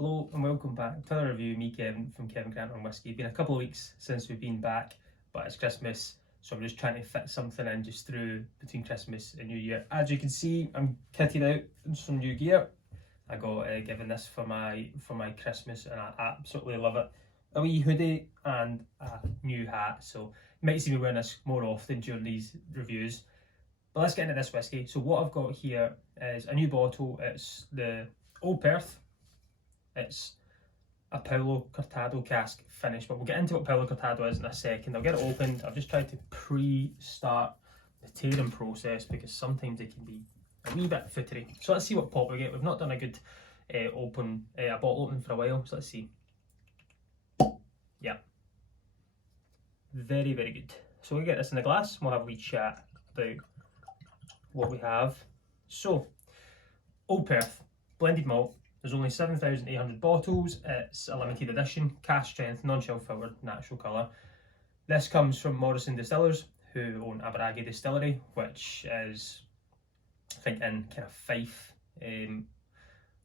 Hello and welcome back to another review, me Kevin from Kevin Grant on Whisky. Been a couple of weeks since we've been back, but it's Christmas, so I'm just trying to fit something in just through between Christmas and New Year. As you can see, I'm kitted out in some new gear. I got given this for my Christmas and I absolutely love it. A wee hoodie and a new hat, so you might see me wearing this more often during these reviews. But let's get into this whisky. So what I've got here is a new bottle. It's the Old Perth. It's a Palo Cortado cask finish, but we'll get into what Palo Cortado is in a second. I'll get it opened. I've just tried to pre-start the tearing process because sometimes it can be a wee bit footery. So let's see what pop we get. We've not done a good a bottle opening for a while, so let's see. Yeah, very, very good. So we'll get this in the glass and we'll have a wee chat about what we have. So, Old Perth, blended malt. There's only 7,800 bottles. It's a limited edition, cask strength, non-chill filtered, natural colour. This comes from Morrison Distillers, who own Aberaggy Distillery, which is, I think, in kind of Fife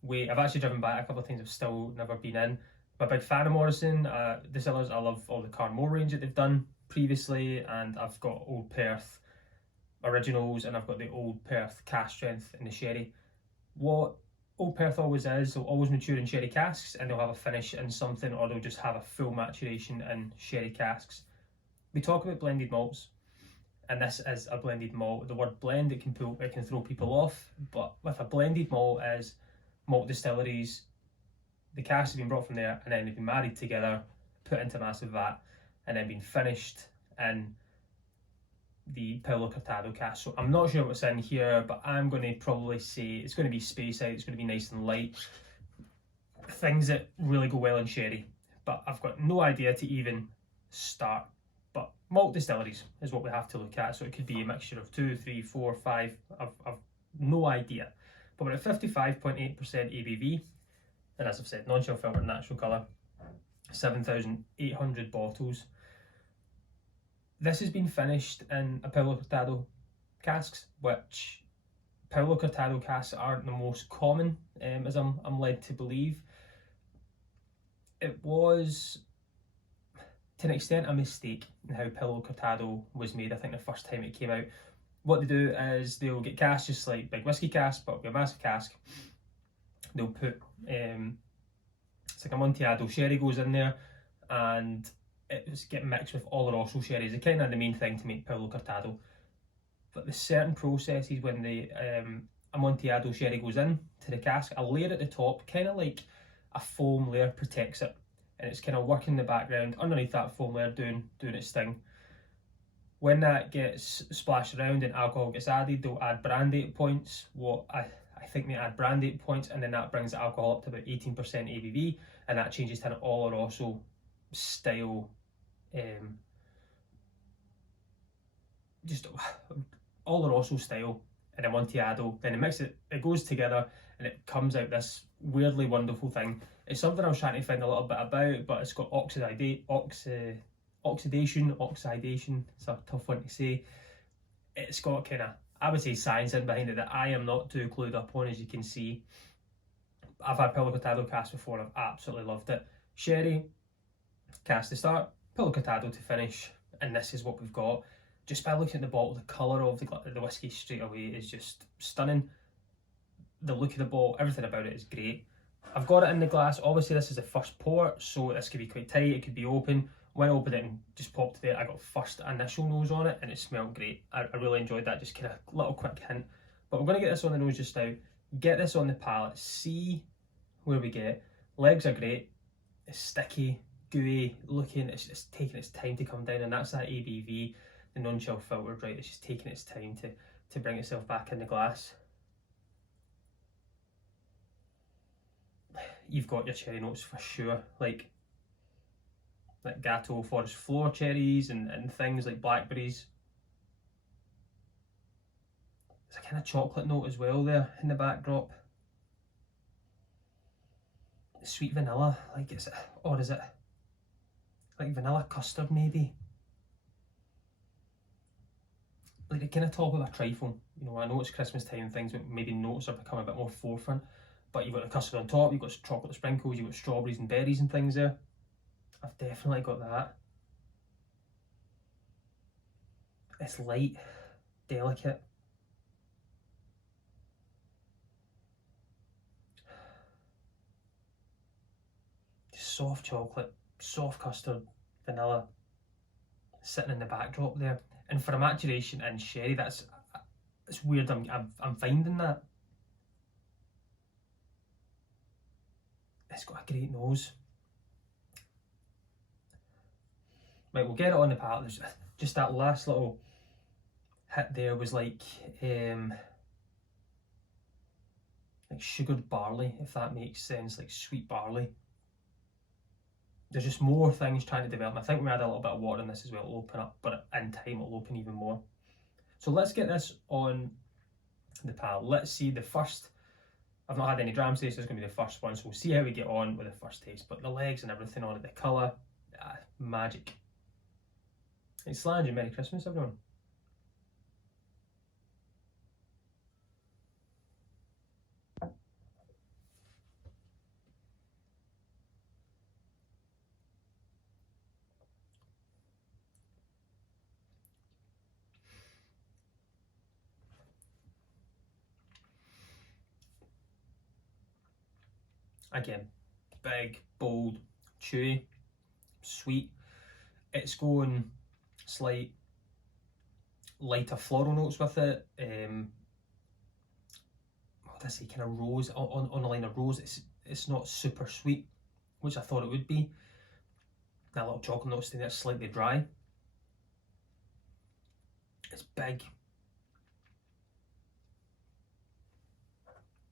way. I've actually driven by it a couple of times. I've still never been in. I'm a big fan of Morrison Distillers. I love all the Carnmore range that they've done previously, and I've got Old Perth originals, and I've got the Old Perth cask strength in the sherry. What Old Perth always is, they'll always mature in sherry casks and they'll have a finish in something, or they'll just have a full maturation in sherry casks. We talk about blended malts, and this is a blended malt. The word blend, it can throw people off, but with a blended malt is malt distilleries, the casks have been brought from there and then they've been married together, put into a massive vat, and then been finished in the Palo Cortado cask. So I'm not sure what's in here, but I'm going to probably say it's going to be space out, it's going to be nice and light. Things that really go well in sherry, but I've got no idea to even start. But malt distilleries is what we have to look at. So it could be a mixture of 2, 3, 4, 5. I've no idea. But we're at 55.8% ABV, and as I've said, non-chill filtered, natural colour, 7,800 bottles. This has been finished in a Palo Cortado casks, which Palo Cortado casks aren't the most common, as I'm led to believe. It was, to an extent, a mistake in how Palo Cortado was made. I think the first time it came out, what they do is they'll get casks just like big whiskey casks, but it'll be a massive cask. They'll put, it's like a Amontillado sherry goes in there, and it's getting mixed with Oloroso sherries. They're kind of the main thing to make Palo Cortado. But there's certain processes when the Amontillado sherry goes in to the cask, a layer at the top, kind of like a foam layer, protects it, and it's kind of working in the background underneath that foam layer, doing its thing. When that gets splashed around and alcohol gets added, they'll add brand date points. I think they add brand date points, and then that brings the alcohol up to about 18% ABV, and that changes to an Oloroso style, just Oloroso style and Amontillado. Then it goes together and it comes out this weirdly wonderful thing. It's something I was trying to find a little bit about, but it's got oxidation, it's a tough one to say. It's got kind of, I would say, science in behind it that I am not too clued up on, as you can see. I've had Palo Cortado cask before, I've absolutely loved it. Sherry cask to start, Palo Cortado to finish, and this is what we've got. Just by looking at the bottle, the colour of the whiskey straight away is just stunning. The look of the bottle, everything about it is great. I've got it in the glass. Obviously this is the first pour, so this could be quite tight, it could be open. When I opened it and just popped it, I got first initial nose on it and it smelled great. I really enjoyed that, just kind of little quick hint. But we're going to get this on the nose just now, get this on the palate, see where we get. Legs are great, it's sticky, gooey looking, it's taking its time to come down, and that's that ABV, the non-chill filtered, right? It's just taking its time to bring itself back in the glass. You've got your cherry notes for sure, like Gateau Forest Floor cherries and things like blackberries. There's a kind of chocolate note as well there in the backdrop. Sweet vanilla, like is it like vanilla custard maybe? Like the kind of top of a trifle. You know, I know it's Christmas time and things, but maybe notes are becoming a bit more forefront. but you've got the custard on top, you've got chocolate sprinkles, you've got strawberries and berries and things there. I've definitely got that. It's light, delicate. Just soft chocolate, soft custard, vanilla, sitting in the backdrop there. And for a maturation in sherry, it's weird. I'm finding that. It's got a great nose. Right, we'll get it on the palate. There's just that last little hit there was like sugared barley, if that makes sense, like sweet barley. There's just more things trying to develop. I think we add a little bit of water in this as well, it'll open up, but in time it'll open even more. So let's get this on the palate. Let's see the first. I've not had any dram taste, this is going to be the first one, so we'll see how we get on with the first taste. But the legs and everything on it, the colour, magic. It's Slainte and Merry Christmas, everyone. Again, big, bold, chewy, sweet. It's going slight, lighter floral notes with it. What did I say? Kind of rose, on the line of rose. It's not super sweet, which I thought it would be. That little chocolate notes in there, slightly dry. It's big.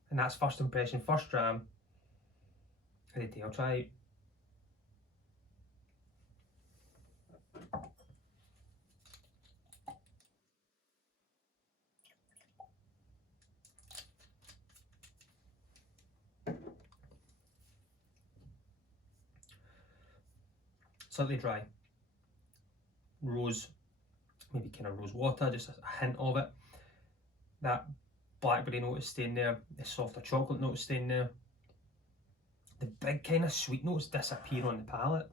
And that's first impression, first dram. I'll try it. Slightly dry. Rose, maybe kind of rose water, just a hint of it. That blackberry note is staying there, the softer chocolate note is staying there. The big kind of sweet notes disappear on the palate.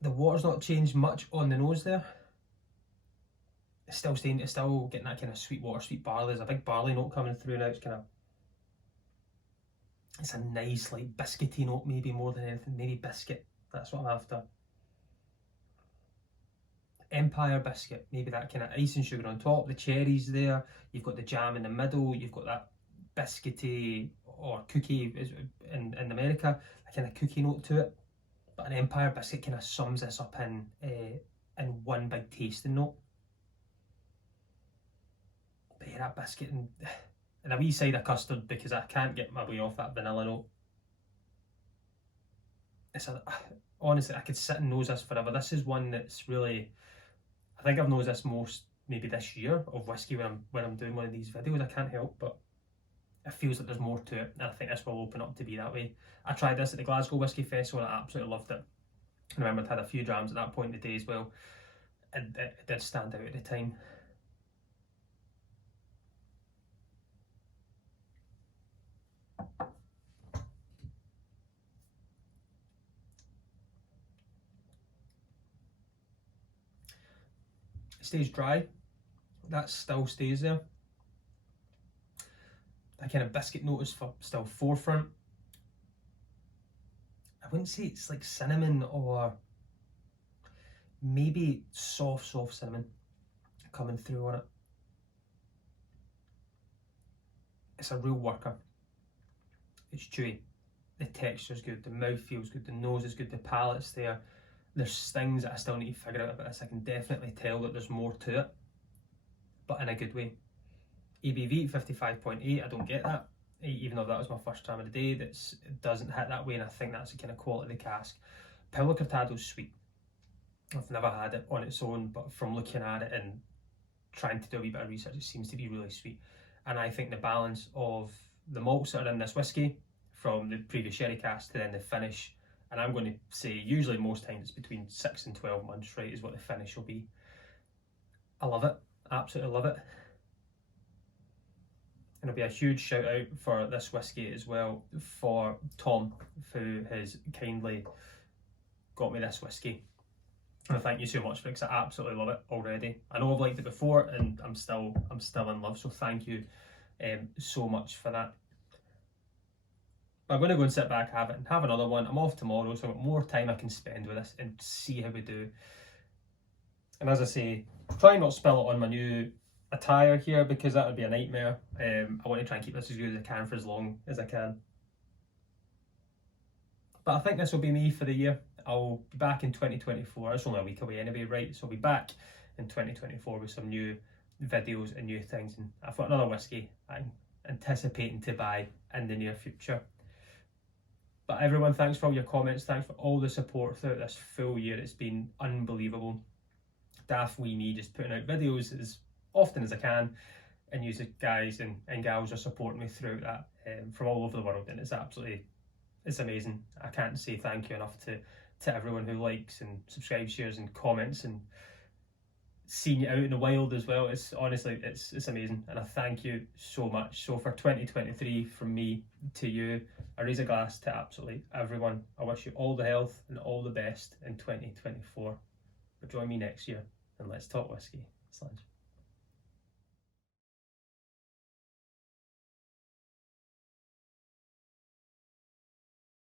The water's not changed much on the nose there. It's still staying, it's still getting that kind of sweet water, sweet barley. There's a big barley note coming through now. It's kind of, it's a nice like biscuity note, maybe more than anything, maybe biscuit. That's what I'm after. Empire biscuit, maybe that kind of icing sugar on top, the cherries there, you've got the jam in the middle, you've got that biscuity or cookie in America, a kind of cookie note to it. But an Empire biscuit kind of sums this up in one big tasting note. But yeah, that biscuit and a wee side of custard, because I can't get my way off that vanilla note. Honestly, I could sit and nose this forever. This is one that's really, I think I've nosed this most maybe this year of whiskey when I'm doing one of these videos. I can't help but it feels like there's more to it, and I think this will open up to be that way. I tried this at the Glasgow Whisky Festival and I absolutely loved it. I remember I'd had a few drams at that point in the day as well, and it did stand out at the time. It stays dry, that still stays there. That kind of biscuit note is still forefront. I wouldn't say it's like cinnamon, or maybe soft cinnamon coming through on it. It's a real worker. It's chewy. The texture's good, the mouth feels good, the nose is good, the palate's there. There's things that I still need to figure out about this. I can definitely tell that there's more to it, but in a good way. ABV 55.8, I don't get that. Even though that was my first time of the day, it doesn't hit that way, and I think that's the kind of quality of the cask. Palo Cortado's sweet. I've never had it on its own, but from looking at it and trying to do a wee bit of research, it seems to be really sweet. And I think the balance of the malts that are in this whiskey, from the previous sherry cask to then the finish, and I'm going to say usually most times it's between 6 and 12 months, right, is what the finish will be. I love it, absolutely love it. And it'll be a huge shout out for this whiskey as well for Tom, who has kindly got me this whiskey. And thank you so much for it, because I absolutely love it already. I know I've liked it before, and I'm still in love. So thank you so much for that. But I'm going to go and sit back, have it, and have another one. I'm off tomorrow, so I've got more time I can spend with this and see how we do. And as I say, try not spill it on my new attire here, because that would be a nightmare. I want to try and keep this as good as I can for as long as I can. But I think this will be me for the year. I'll be back in 2024. It's only a week away anyway, right? So I'll be back in 2024 with some new videos and new things. And I've got another whiskey I'm anticipating to buy in the near future. But everyone, thanks for all your comments. Thanks for all the support throughout this full year. It's been unbelievable. Daft wee me just putting out videos as often as I can, and you guys and gals are supporting me throughout that from all over the world, and it's amazing. I can't say thank you enough to everyone who likes and subscribes, shares and comments, and seeing you out in the wild as well. It's honestly, it's amazing, and I thank you so much. So for 2023, from me to you, I raise a glass to absolutely everyone. I wish you all the health and all the best in 2024. But join me next year and let's talk whiskey. Slainte.